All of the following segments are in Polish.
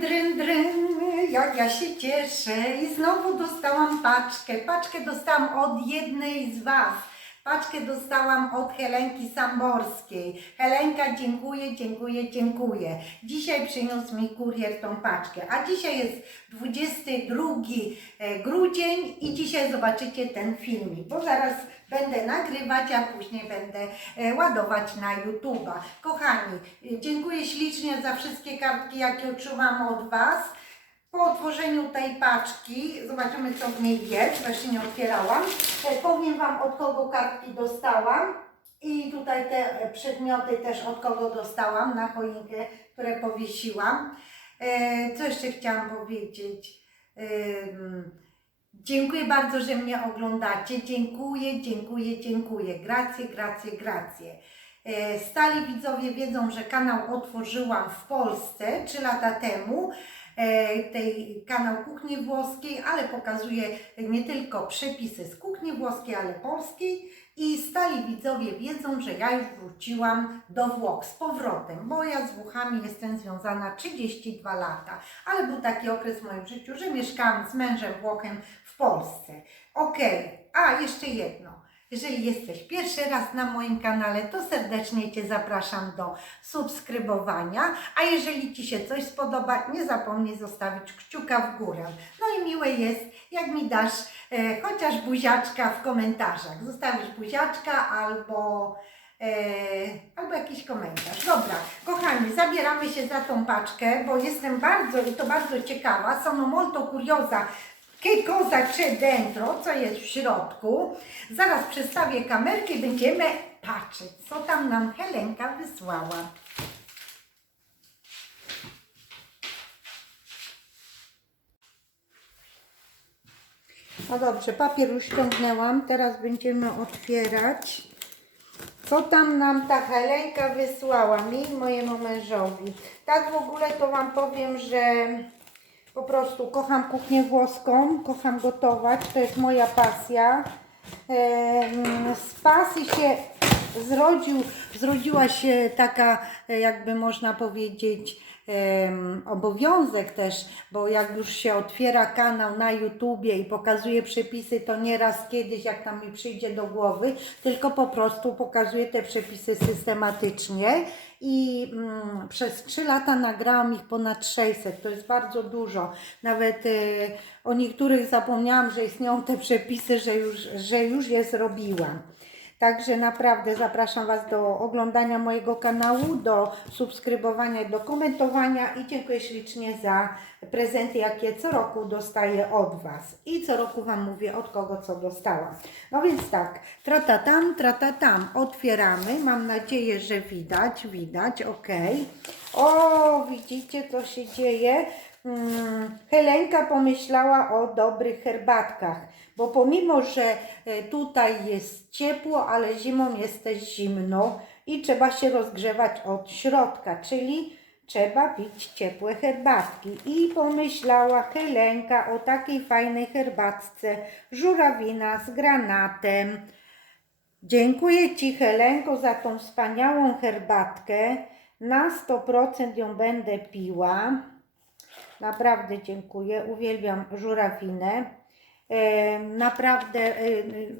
Dryn, dryn, jak ja się cieszę i znowu dostałam paczkę. Paczkę dostałam od jednej z Was. Paczkę dostałam od Helenki Samborskiej. Helenka, dziękuję, dziękuję, dziękuję. Dzisiaj przyniósł mi kurier tą paczkę, a dzisiaj jest 22 e, grudzień i dzisiaj zobaczycie ten filmik, bo zaraz będę nagrywać, a później będę e, ładować na YouTube'a. Kochani, e, dziękuję ślicznie za wszystkie kartki, jakie otrzymałam od Was. Po otworzeniu tej paczki, zobaczymy co w niej jest, jeszcze nie otwierałam. E, Powiem Wam od kogo kartki dostałam i tutaj te przedmioty też od kogo dostałam na choinkę, które powiesiłam. E, Co jeszcze chciałam powiedzieć? Dziękuję bardzo, że mnie oglądacie. Dziękuję, dziękuję, dziękuję. Gracje, gracje, gracje. E, Stali widzowie wiedzą, że kanał otworzyłam w Polsce 3 lata temu. E, Tej kanał kuchni włoskiej, ale pokazuje nie tylko przepisy z kuchni włoskiej, ale polskiej. I stali widzowie wiedzą, że ja już wróciłam do Włoch z powrotem, bo ja z Włochami jestem związana 32 lata, ale był taki okres w moim życiu, że mieszkałam z mężem Włochem w Polsce. Okej, a jeszcze jedno. Jeżeli jesteś pierwszy raz na moim kanale, to serdecznie Cię zapraszam do subskrybowania, a jeżeli Ci się coś spodoba, nie zapomnij zostawić kciuka w górę. No i miłe jest, jak mi dasz e, chociaż buziaczka w komentarzach. Zostawisz buziaczka albo, e, albo jakiś komentarz. Dobra, kochani, zabieramy się za tą paczkę, bo jestem bardzo, i to bardzo ciekawa, sono molto curiosa cosa c'è dentro, co jest w środku. Zaraz przestawię kamerkę i będziemy patrzeć, co tam nam Helenka wysłała. No dobrze, papier już ściągnęłam, teraz będziemy otwierać. Co tam nam ta Helenka wysłała mi i mojemu mężowi? Tak w ogóle to Wam powiem, że po prostu kocham kuchnię włoską, kocham gotować, to jest moja pasja. Z pasji się zrodził, zrodziła się taka, e, jakby można powiedzieć, obowiązek też, bo jak już się otwiera kanał na YouTubie i pokazuje przepisy, to nieraz kiedyś, jak tam mi przyjdzie do głowy, tylko po prostu pokazuję te przepisy systematycznie i mm, przez 3 lata nagrałam ich ponad 600, to jest bardzo dużo. Nawet e, o niektórych zapomniałam, że istnieją te przepisy, że już, że już je zrobiłam. Także naprawdę zapraszam Was do oglądania mojego kanału, do subskrybowania do komentowania i dziękuję ślicznie za prezenty, jakie co roku dostaję od Was. I co roku Wam mówię, od kogo co dostałam. No więc tak, tratatam, tratatam, otwieramy. Mam nadzieję, że widać, widać, ok. O, widzicie, co się dzieje? Hmm, Helenka pomyślała o dobrych herbatkach, bo pomimo, że e, tutaj jest ciepło, ale zimą jest też zimno i trzeba się rozgrzewać od środka, czyli trzeba pić ciepłe herbatki. I pomyślała Helenka o takiej fajnej herbatce żurawina z granatem. Dziękuję Ci Helenko za tą wspaniałą herbatkę. Na 100% ją będę piła. Naprawdę dziękuję. Uwielbiam żurawinę. Naprawdę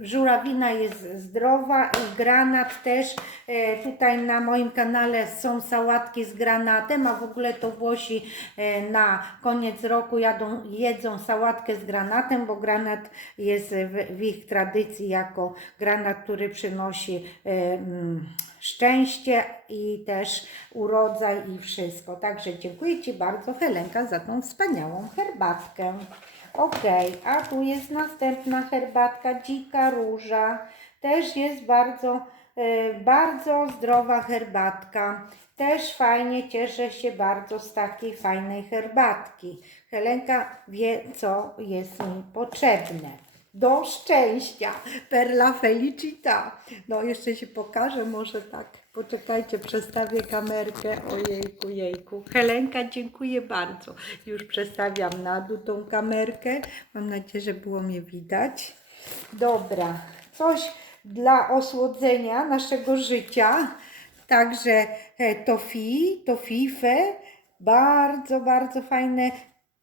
żurawina jest zdrowa granat też. E, Tutaj na moim kanale są sałatki z granatem, a w ogóle to Włosi e, na koniec roku jadą, jedzą sałatkę z granatem, bo granat jest w, w ich tradycji jako granat, który przynosi szczęście i też urodzaj i wszystko. Także dziękuję Ci bardzo Helenka za tą wspaniałą herbatkę. Ok, a tu jest następna herbatka dzika róża. Też jest bardzo, e, bardzo zdrowa herbatka. Też fajnie, cieszę się bardzo z takiej fajnej herbatki. Helenka wie, co jest mi potrzebne. Do szczęścia. Per la felicità. No, jeszcze się pokażę, może tak. Poczekajcie, przestawię kamerkę. Ojejku, jejku. Helenka, dziękuję bardzo. Już przestawiam na dół tą kamerkę. Mam nadzieję, że było mnie widać. Dobra, coś dla osłodzenia naszego życia. Także e, tofi, tofife, bardzo, bardzo fajne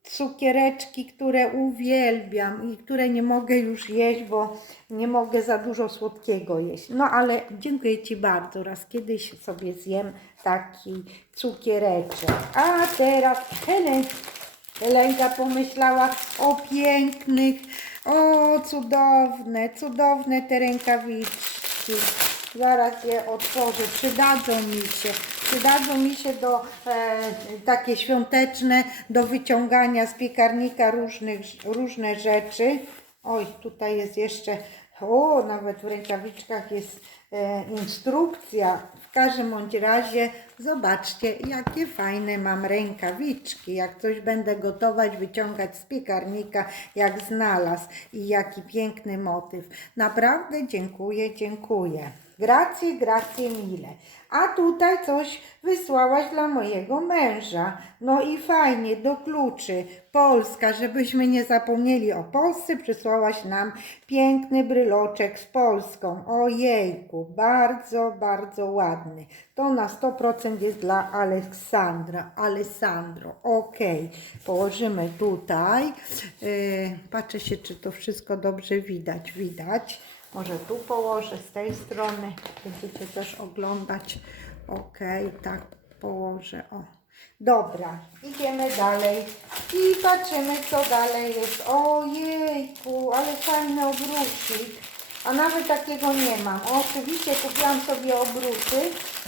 cukiereczki, które uwielbiam i które nie mogę już jeść, bo nie mogę za dużo słodkiego jeść. No ale dziękuję Ci bardzo. Raz kiedyś sobie zjem taki cukiereczek. A teraz Helen, Helenka pomyślała o pięknych, o cudowne, cudowne te rękawiczki. Zaraz je otworzę, przydadzą mi się. Przydadzą mi się do e, takie świąteczne, do wyciągania z piekarnika różnych, różne rzeczy. Oj, tutaj jest jeszcze, o, nawet w rękawiczkach jest e, instrukcja. W każdym bądź razie zobaczcie, jakie fajne mam rękawiczki. Jak coś będę gotować, wyciągać z piekarnika, jak znalazł i jaki piękny motyw. Naprawdę dziękuję, dziękuję. Gracie, gracie mile. A tutaj coś wysłałaś dla mojego męża. No i fajnie, do kluczy. Polska, żebyśmy nie zapomnieli o Polsce, przysłałaś nam piękny bryloczek z Polską. Ojejku, bardzo, bardzo ładny. To na 100% jest dla Aleksandra. Alessandro, okej. Położymy tutaj. Yy, patrzę się, czy to wszystko dobrze widać. Widać. Może tu położę, z tej strony. Będziecie też oglądać. Okej, tak położę. O. Dobra, idziemy dalej i patrzymy, co dalej jest. Ojejku, ale fajny obrucik. A nawet takiego nie mam. Oczywiście kupiłam sobie obrucy,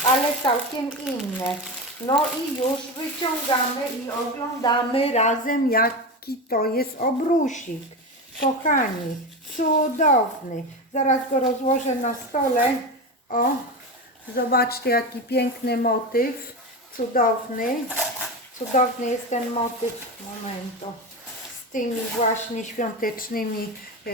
ale całkiem inne. No i już wyciągamy i oglądamy razem, jaki to jest obrusik. Kochani, cudowny. Zaraz go rozłożę na stole. O, zobaczcie jaki piękny motyw. Cudowny. Cudowny jest ten motyw. Momento. Z tymi właśnie świątecznymi e,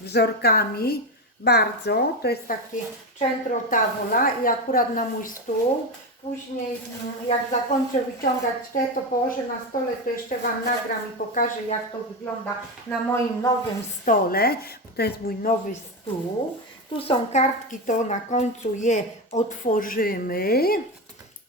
wzorkami. Bardzo. To jest takie centro tavola i akurat na mój stół. Później mm, jak zakończę wyciągać te, to położę na stole, to jeszcze Wam nagram i pokażę jak to wygląda na moim nowym stole. To jest mój nowy stół. Tu są kartki, to na końcu je otworzymy.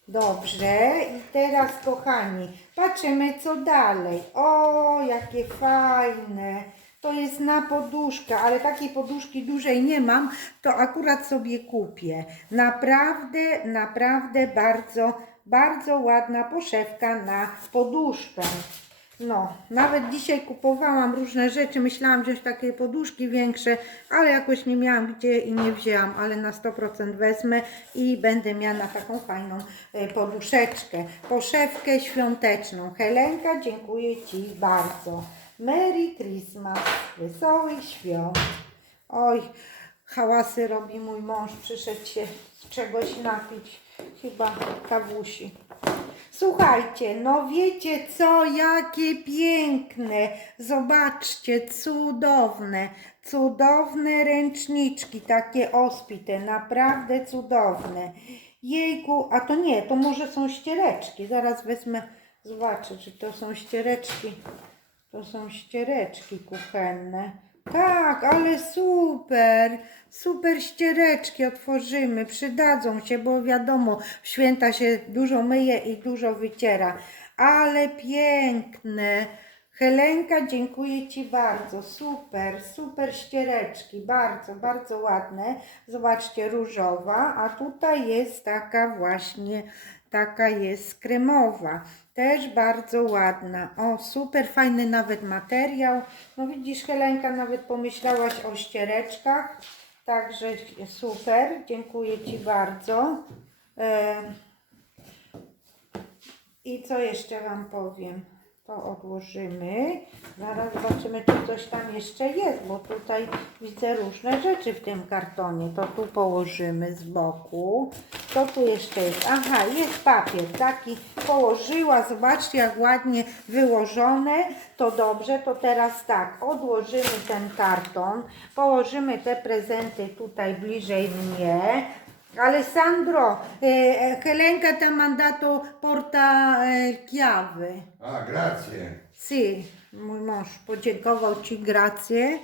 Dobrze, i teraz kochani, patrzymy co dalej. O, jakie fajne. To jest na poduszkę, ale takiej poduszki dużej nie mam, to akurat sobie kupię. Naprawdę, naprawdę bardzo, bardzo ładna poszewka na poduszkę. No, nawet dzisiaj kupowałam różne rzeczy, myślałam wziąć takie poduszki większe, ale jakoś nie miałam gdzie i nie wzięłam, ale na 100% wezmę i będę miała taką fajną e, poduszeczkę. Poszewkę świąteczną. Helenka, dziękuję Ci bardzo. Merry Christmas, wesołych świąt. Oj, hałasy robi mój mąż, przyszedł się czegoś napić, chyba kawusi. Słuchajcie, no wiecie co, jakie piękne, zobaczcie, cudowne, cudowne ręczniczki, takie ospite, naprawdę cudowne. Jejku, a to nie, to może są ściereczki, zaraz wezmę, zobaczę, czy to są ściereczki. To są ściereczki kuchenne. Tak, ale super, super ściereczki otworzymy, przydadzą się, bo wiadomo, w święta się dużo myje i dużo wyciera. Ale piękne. Helenka, dziękuję Ci bardzo. Super, super ściereczki, bardzo, bardzo ładne. Zobaczcie, różowa, a tutaj jest taka właśnie, taka jest kremowa. Też bardzo ładna. O, super fajny nawet materiał. No widzisz, Helenka, nawet pomyślałaś o ściereczkach. Także super, dziękuję Ci bardzo. E, I co jeszcze Wam powiem? To odłożymy. Zaraz zobaczymy, czy coś tam jeszcze jest, bo tutaj widzę różne rzeczy w tym kartonie. To tu położymy z boku. Co tu jeszcze jest? Aha, jest papier taki. Położyła, zobaczcie jak ładnie wyłożone. To dobrze, to teraz tak, odłożymy ten karton. Położymy te prezenty tutaj bliżej mnie. Alessandro, eh, Helenka ti ha mandato porta eh, chiave. Ah, grazie. Sì, mój mąż podziękował Ci grację.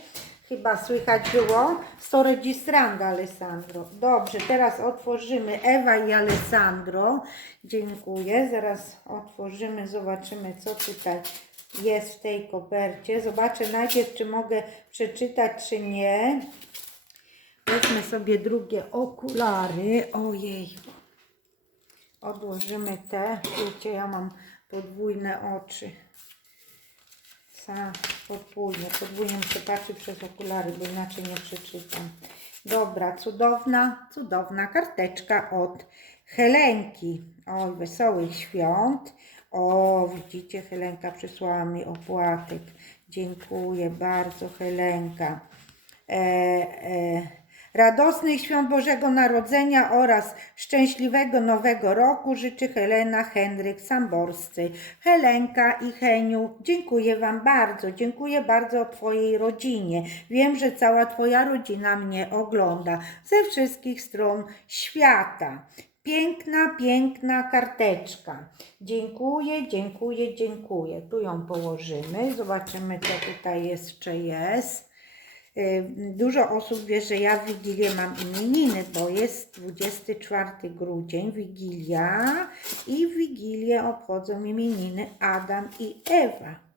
chyba słychać było. Sto registranda Alessandro. Dobrze, teraz otworzymy Ewa i Alessandro. Dziękuję. Zaraz otworzymy, zobaczymy co tutaj jest w tej kopercie. Zobaczę najpierw, czy mogę przeczytać, czy nie. Weźmy sobie drugie okulary. Ojej. Odłożymy te. Wiecie, ja mam podwójne oczy. Sa, podwójnie. Podwójnie muszę patrzeć przez okulary, bo inaczej nie przeczytam. Dobra, cudowna, cudowna karteczka od Helenki. Oj, wesołych świąt. O, widzicie, Helenka przysłała mi opłatek. Dziękuję bardzo, Helenka. E, e, Radosnych świąt Bożego Narodzenia oraz szczęśliwego Nowego Roku życzy Helena Henryk Samborscy. Helenka i Heniu, dziękuję Wam bardzo. Dziękuję bardzo Twojej rodzinie. Wiem, że cała Twoja rodzina mnie ogląda ze wszystkich stron świata. Piękna, piękna karteczka. Dziękuję, dziękuję, dziękuję. Tu ją położymy. Zobaczymy, co tutaj jeszcze jest. Y, Dużo osób wie, że ja w Wigilię mam imieniny, bo jest 24 grudzień, Wigilia i w Wigilię obchodzą imieniny Adam i Ewa.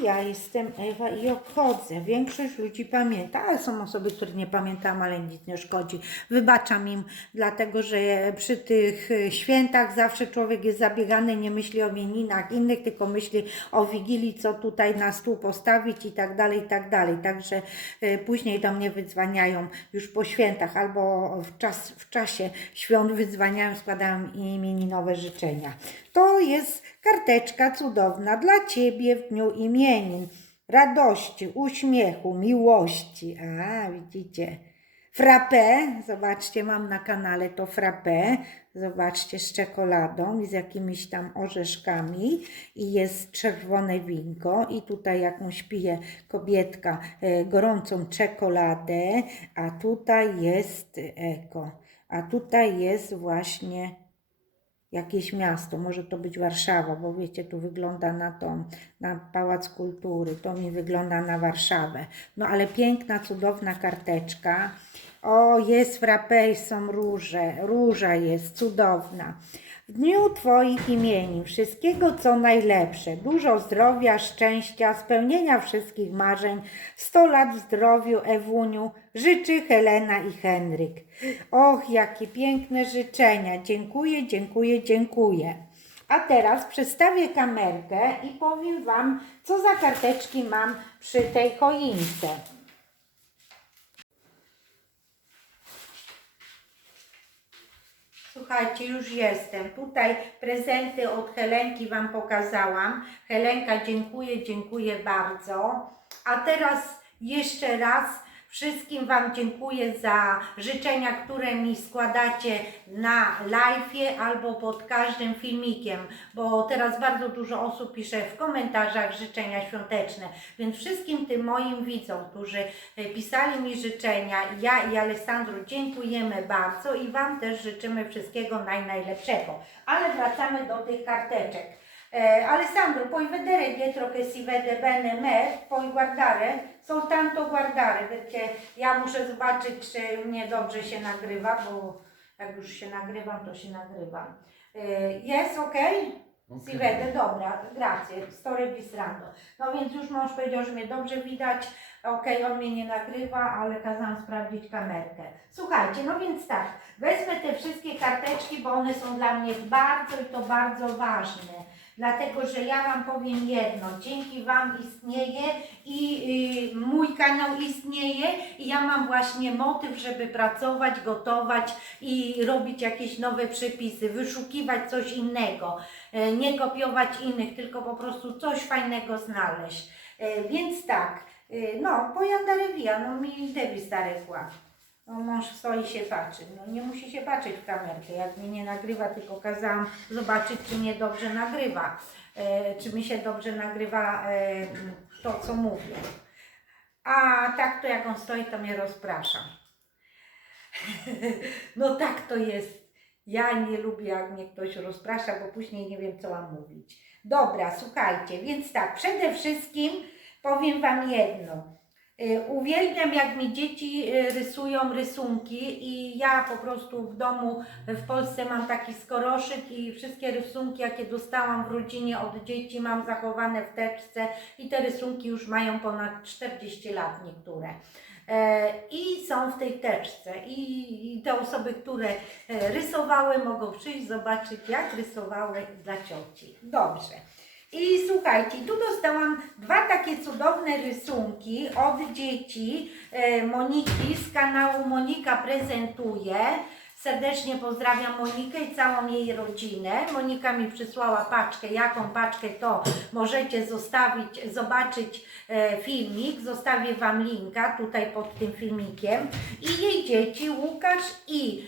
I ja jestem Ewa i obchodzę. Większość ludzi pamięta, ale są osoby, które nie pamiętają, ale nic nie szkodzi. Wybaczam im, dlatego że przy tych świętach zawsze człowiek jest zabiegany, nie myśli o imieninach innych, tylko myśli o Wigilii, co tutaj na stół postawić i tak dalej, i tak dalej. Także y, później do mnie wydzwaniają już po świętach albo w, czas, w czasie świąt wydzwaniają, składają imieninowe życzenia. To jest karteczka cudowna dla Ciebie w dniu imienin. Radości, uśmiechu, miłości. A, widzicie. Frappé, zobaczcie, mam na kanale to frappé. Zobaczcie, z czekoladą i z jakimiś tam orzeszkami. I jest czerwone winko. I tutaj jakąś pije kobietka e, gorącą czekoladę. A tutaj jest eko. A tutaj jest właśnie jakieś miasto, może to być Warszawa, bo wiecie, tu wygląda na tą, na Pałac Kultury, to mi wygląda na Warszawę. No ale piękna, cudowna karteczka. O, jest frappé, są róże, róża jest cudowna. W dniu Twoich imienin wszystkiego co najlepsze, dużo zdrowia, szczęścia, spełnienia wszystkich marzeń, 100 lat w zdrowiu Ewuniu, życzy Helena i Henryk. Och, jakie piękne życzenia. Dziękuję, dziękuję, dziękuję. A teraz przestawię kamerkę i powiem Wam, co za karteczki mam przy tej choince. Słuchajcie, już jestem. Tutaj prezenty od Helenki Wam pokazałam. Helenka, dziękuję, dziękuję bardzo. A teraz jeszcze raz wszystkim Wam dziękuję za życzenia, które mi składacie na live'ie albo pod każdym filmikiem, bo teraz bardzo dużo osób pisze w komentarzach życzenia świąteczne. Więc wszystkim tym moim widzom, którzy e, pisali mi życzenia, ja i Alessandro dziękujemy bardzo i Wam też życzymy wszystkiego naj, najlepszego. Ale wracamy do tych karteczek. Eh, Alessandro, puoi vedere dietro che si vede bene me? Puoi guardare? Soltanto guardare, perché ja muszę zobaczyć, czy mnie dobrze się nagrywa, bo jak już się nagrywam, to się nagrywam. Eh, Jest ok? Si vede, dobra, grazie, sto registrando. No więc już mąż powiedział, że mnie dobrze widać, ok, on mnie nie nagrywa, ale kazałam sprawdzić kamerkę. Słuchajcie, no więc tak, wezmę te wszystkie karteczki, bo one są dla mnie bardzo i to bardzo ważne. Dlatego, że ja Wam powiem jedno, dzięki Wam istnieje i y, mój kanał istnieje i ja mam właśnie motyw, żeby pracować, gotować i robić jakieś nowe przepisy, wyszukiwać coś innego, e, nie kopiować innych, tylko po prostu coś fajnego znaleźć. E, Więc tak, y, no, poi andare via, no mi devi stare qua. No mąż stoi się patrzy. No nie musi się patrzeć w kamerkę. Jak mnie nie nagrywa, tylko kazałam zobaczyć, czy mnie dobrze nagrywa. E, czy mi się dobrze nagrywa e, to, co mówię. A tak to jak on stoi, to mnie rozprasza. no tak to jest. Ja nie lubię, jak mnie ktoś rozprasza, bo później nie wiem, co mam mówić. Dobra, słuchajcie, więc tak, przede wszystkim powiem Wam jedno. Y, Uwielbiam, jak mi dzieci y, rysują rysunki i ja po prostu w domu w Polsce mam taki skoroszyk i wszystkie rysunki, jakie dostałam w rodzinie od dzieci mam zachowane w teczce i te rysunki już mają ponad 40 lat niektóre. E, I są w tej teczce i, te osoby, które e, rysowały mogą przyjść zobaczyć jak rysowały dla cioci. Dobrze. I słuchajcie, tu dostałam dwa takie cudowne rysunki od dzieci e, Moniki z kanału Monika Prezentuje. Serdecznie pozdrawiam Monikę i całą jej rodzinę. Monika mi przysłała paczkę. Jaką paczkę to możecie zostawić, zobaczyć e, filmik. Zostawię Wam linka tutaj pod tym filmikiem. I jej dzieci Łukasz i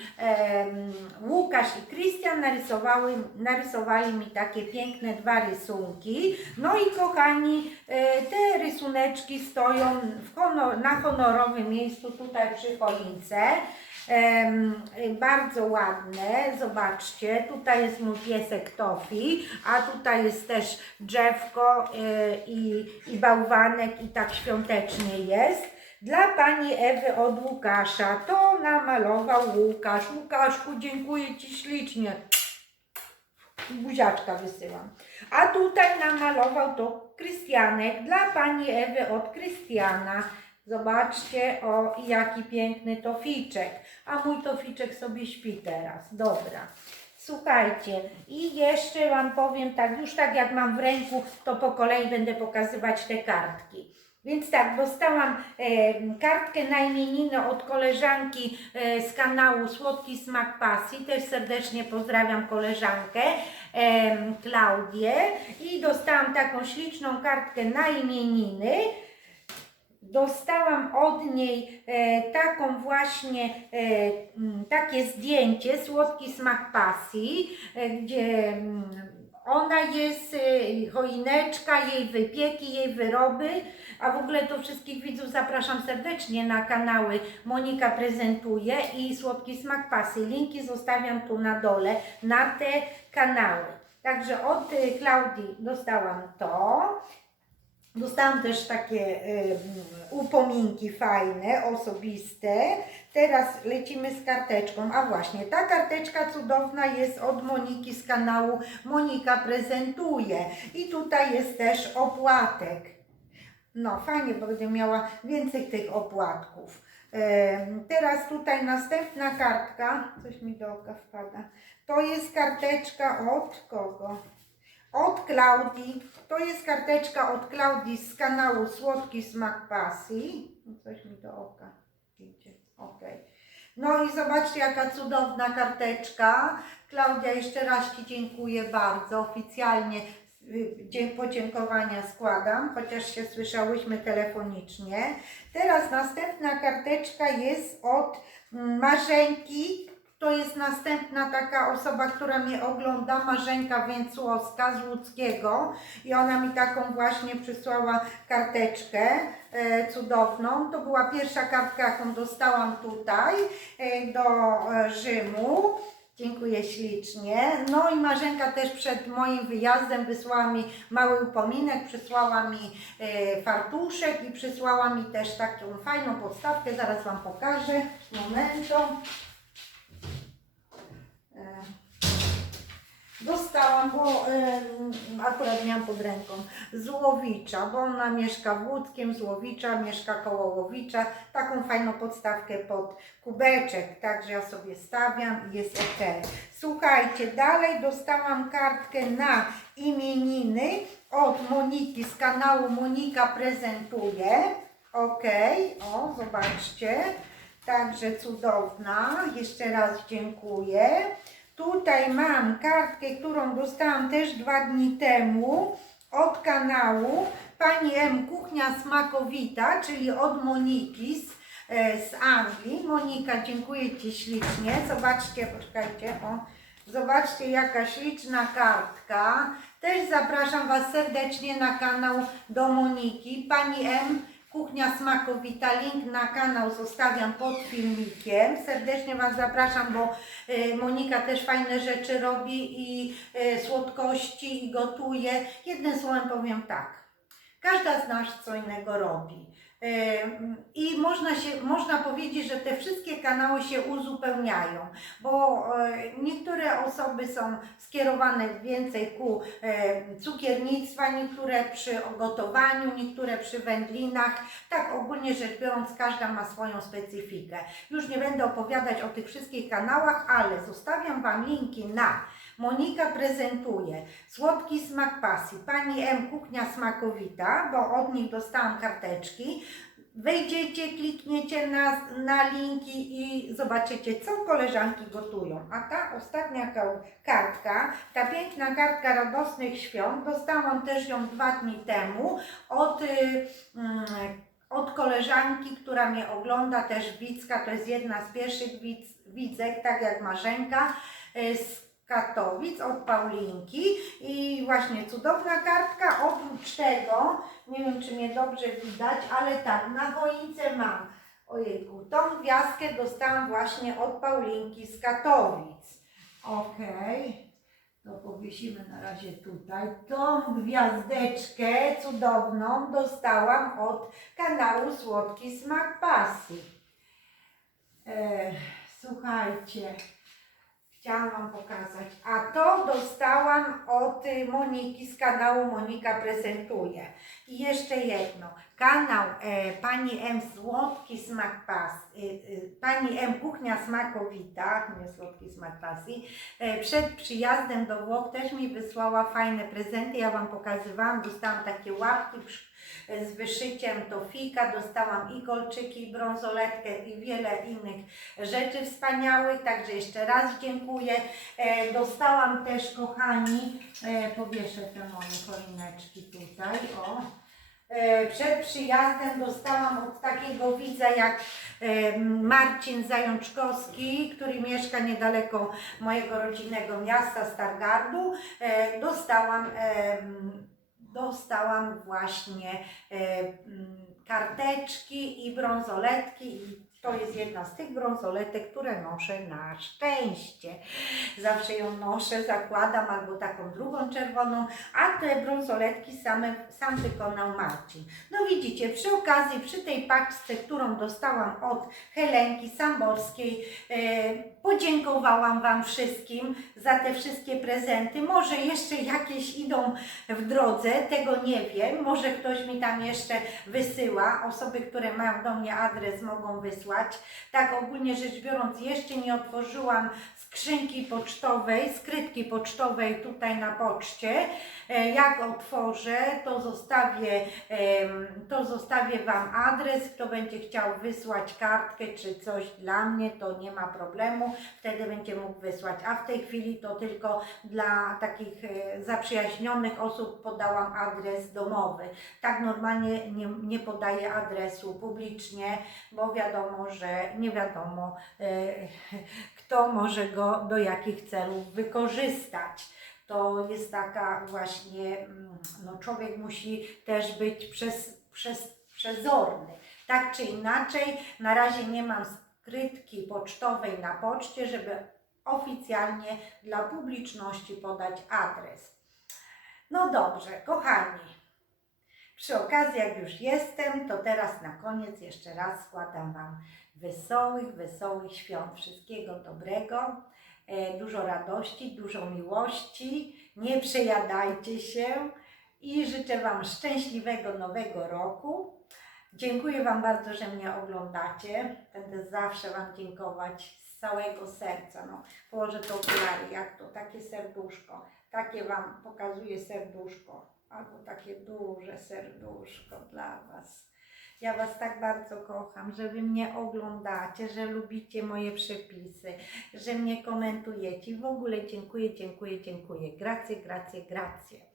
Łukasz i Krystian narysowały, narysowali mi takie piękne dwa rysunki. No i kochani, e, te rysuneczki stoją honor, na honorowym miejscu tutaj przy choince. Bardzo ładne, zobaczcie, tutaj jest mój piesek Tofi, a tutaj jest też drzewko y, i, i bałwanek i tak świątecznie jest. Dla pani Ewy od Łukasza, to namalował Łukasz. Łukaszku, dziękuję Ci ślicznie. Buziaczka wysyłam. A tutaj namalował to Krystianek dla pani Ewy od Krystiana. Zobaczcie, o jaki piękny toficzek. A mój toficzek sobie śpi teraz. Dobra. Słuchajcie, i jeszcze Wam powiem tak, już tak jak mam w ręku, to po kolei będę pokazywać te kartki. Więc tak, dostałam e, kartkę na imieniny od koleżanki e, z kanału Słodki Smak Pasji. Też serdecznie pozdrawiam koleżankę e, Klaudię. I dostałam taką śliczną kartkę na imieniny. Dostałam od niej e, taką właśnie, e, takie zdjęcie, Słodki Smak Pasji, e, gdzie ona jest, choineczka, jej wypieki, jej wyroby, a w ogóle to wszystkich widzów zapraszam serdecznie na kanały Monika Prezentuje i Słodki Smak Pasji. Linki zostawiam tu na dole, na te kanały. Także od Klaudii dostałam to. Dostałam też takie y, upominki fajne, osobiste. Teraz lecimy z karteczką. A właśnie, ta karteczka cudowna jest od Moniki z kanału Monika Prezentuje. I tutaj jest też opłatek. No, fajnie, bo będę miała więcej tych opłatków. Em, Teraz tutaj następna kartka. Coś mi do oka wpada. To jest karteczka od kogo? Od Klaudii. To jest karteczka od Klaudii z kanału Słodki Smak Pasji. No Coś mi do oka idzie. Okej. No i zobaczcie, jaka cudowna karteczka. Klaudia, jeszcze raz Ci dziękuję bardzo. Oficjalnie y, podziękowania składam, chociaż się słyszałyśmy telefonicznie. Teraz następna karteczka jest od mm, Marzenki, to jest następna taka osoba, która mnie ogląda, Marzenka Więcłowska z Łódzkiego i ona mi taką właśnie przysłała karteczkę e, cudowną. To była pierwsza kartka, jaką dostałam tutaj e, do e, Rzymu. Dziękuję ślicznie. No i Marzenka też przed moim wyjazdem wysłała mi mały upominek, przysłała mi e, fartuszek i przysłała mi też taką fajną podstawkę, zaraz Wam pokażę. Momento. E, Dostałam, bo e, akurat miałam pod ręką z Łowicza, bo ona mieszka w Łódzkiem, mieszka koło Łowicza, taką fajną podstawkę pod kubeczek, także ja sobie stawiam i jest ok. Słuchajcie, dalej dostałam kartkę na imieniny od Moniki z kanału Monika Prezentuje. Ok, o zobaczcie, także cudowna, jeszcze raz dziękuję. Tutaj mam kartkę, którą dostałam też dwa dni temu od kanału Pani M. Kuchnia Smakowita, czyli od Moniki z, e, z Anglii. Monika, dziękuję Ci ślicznie. Zobaczcie, poczekajcie, o. Zobaczcie jaka śliczna kartka. Też zapraszam Was serdecznie na kanał do Moniki. Pani M. Kuchnia Smakowita, link na kanał zostawiam pod filmikiem. Serdecznie Was zapraszam, bo e, Monika też fajne rzeczy robi i e, słodkości i gotuje. Jednym słowem powiem tak. Każda z nas co innego robi. I można, się, można powiedzieć, że te wszystkie kanały się uzupełniają, bo e, niektóre osoby są skierowane więcej ku e, cukiernictwa, niektóre przy gotowaniu, niektóre przy wędlinach. Tak ogólnie rzecz biorąc, każda ma swoją specyfikę. Już nie będę opowiadać o tych wszystkich kanałach, ale zostawiam Wam linki na Monika prezentuje Słodki smak pasji, Pani M Kuchnia Smakowita, bo od nich dostałam karteczki. Wejdziecie, klikniecie na, na linki i zobaczycie, co koleżanki gotują. A ta ostatnia ka- kartka, ta piękna kartka radosnych świąt, dostałam też ją dwa dni temu od, mm, od koleżanki, która mnie ogląda, też Wicka, to jest jedna z pierwszych widz, widzek, tak jak Marzenka, y, Katowic, od Paulinki i właśnie cudowna kartka. Oprócz tego, nie wiem czy mnie dobrze widać, ale tak, na choince mam, ojejku, tą gwiazdkę dostałam właśnie od Paulinki z Katowic. Okej. To powiesimy na razie tutaj. Tą gwiazdeczkę cudowną dostałam od kanału Słodki Smak Pasji. E, słuchajcie, chciałam Wam pokazać. A to dostałam od y, Moniki z kanału Monika Prezentuje. I jeszcze jedno. Kanał e, Pani M Słodki Smak Pas, y, y, Pani M Kuchnia Smakowita, nie Słodki Smak Pasji, e, przed przyjazdem do Włoch też mi wysłała fajne prezenty. Ja Wam pokazywałam, dostałam takie łapki z wyszyciem tofika, dostałam i kolczyki, i brązoletkę i wiele innych rzeczy wspaniałych, także jeszcze raz dziękuję. E, dostałam też, kochani, e, powieszę te moje choineczki tutaj, o. E, przed przyjazdem dostałam od takiego widza jak Marcin Zajączkowski, który mieszka niedaleko mojego rodzinnego miasta Stargardu. Dostałam, dostałam właśnie e, mm, karteczki i brązoletki i to jest jedna z tych brązoletek, które noszę na szczęście. Zawsze ją noszę, zakładam albo taką drugą czerwoną, a te brązoletki same, sam wykonał Marcin. No widzicie, przy okazji, przy tej paczce, którą dostałam od Helenki Samborskiej, e, podziękowałam Wam wszystkim za te wszystkie prezenty. Może jeszcze jakieś idą w drodze, tego nie wiem. Może ktoś mi tam jeszcze wysyła. Osoby, które mają do mnie adres, mogą wysłać. Tak ogólnie rzecz biorąc, jeszcze nie otworzyłam skrzynki pocztowej, skrytki pocztowej tutaj na poczcie. E, Jak otworzę, to zostawię, to zostawię Wam adres. Kto będzie chciał wysłać kartkę czy coś dla mnie, to nie ma problemu. Wtedy będzie mógł wysłać. A w tej chwili to tylko dla takich e, zaprzyjaźnionych osób podałam adres domowy. Tak normalnie nie, nie podaję adresu publicznie, bo wiadomo, że nie wiadomo, e, kto może go do jakich celów wykorzystać. To jest taka właśnie, mm, no człowiek musi też być przez, przez, przezorny. Tak czy inaczej, na razie nie mam skrytki pocztowej na poczcie, żeby oficjalnie dla publiczności podać adres. No dobrze, kochani. Przy okazji, jak już jestem, to teraz na koniec jeszcze raz składam Wam wesołych, wesołych świąt. Wszystkiego dobrego, e, dużo radości, dużo miłości. Nie przejadajcie się i życzę Wam szczęśliwego nowego roku. Dziękuję Wam bardzo, że mnie oglądacie. Będę zawsze Wam dziękować z całego serca. No, położę to okulary, jak to, takie serduszko. Takie Wam pokazuję serduszko. Albo takie duże serduszko dla Was. Ja Was tak bardzo kocham, że Wy mnie oglądacie, że lubicie moje przepisy, że mnie komentujecie. I w ogóle dziękuję, dziękuję, dziękuję. Gracje, gracje, gracje.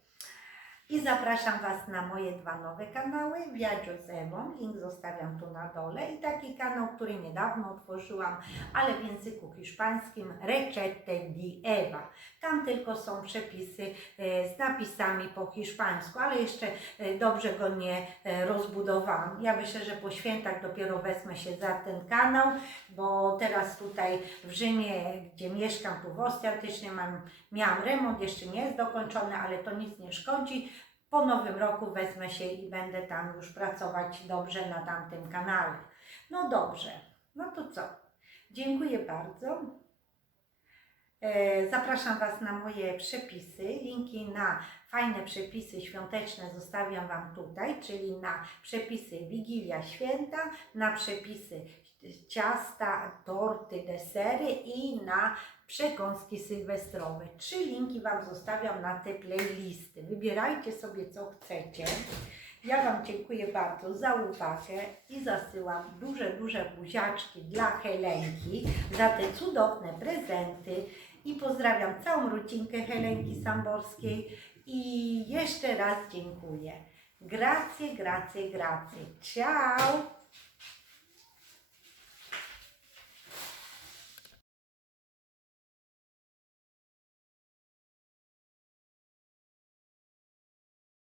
I zapraszam Was na moje dwa nowe kanały, Viaggio z Ewą, link zostawiam tu na dole i taki kanał, który niedawno otworzyłam, ale w języku hiszpańskim Recette di Ewa. Tam tylko są przepisy e, z napisami po hiszpańsku, ale jeszcze e, dobrze go nie e, rozbudowałam. Ja myślę, że po świętach dopiero wezmę się za ten kanał, bo teraz tutaj w Rzymie, gdzie mieszkam, tu w Ostiatycznym, mam, miałam remont, jeszcze nie jest dokończony, ale to nic nie szkodzi. Po nowym roku wezmę się i będę tam już pracować dobrze na tamtym kanale. No dobrze, no to co? Dziękuję bardzo. E, Zapraszam Was na moje przepisy. Linki na fajne przepisy świąteczne zostawiam Wam tutaj, czyli na przepisy Wigilia Święta, na przepisy ciasta, torty, desery i na przekąski sylwestrowe. Trzy linki Wam zostawiam na te playlisty. Wybierajcie sobie co chcecie. Ja Wam dziękuję bardzo za uwagę i zasyłam duże, duże buziaczki dla Helenki za te cudowne prezenty i pozdrawiam całą rodzinkę Helenki Samborskiej i jeszcze raz dziękuję. Grazie, grazie, grazie. Ciao!